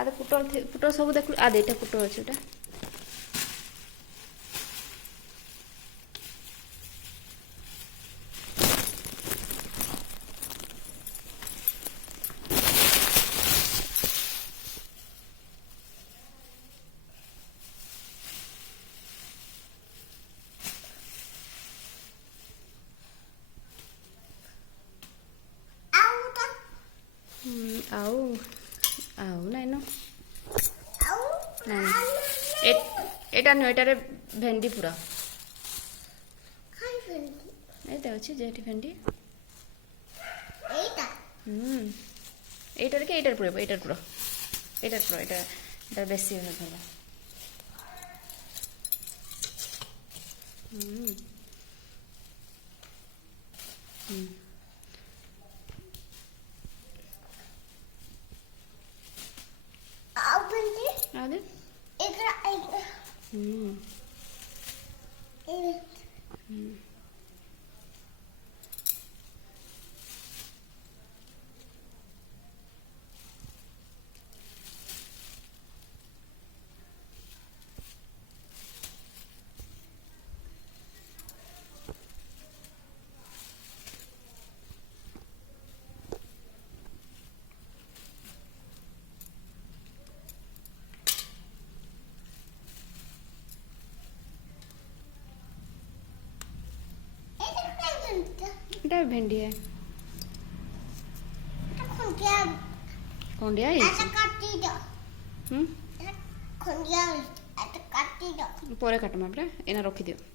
आदे पुटल सब देख आदे एटा पुटल अछि एटा आउ आउ नाइन नाइन एटा नु एटारे भेंडी पूरा एटा अछि जेठी भेंडी एटारे के एटार पूरा एटा बेसी होना भला आदे एटा भेंडी है खंडिया परे काटमा एना रखी दियो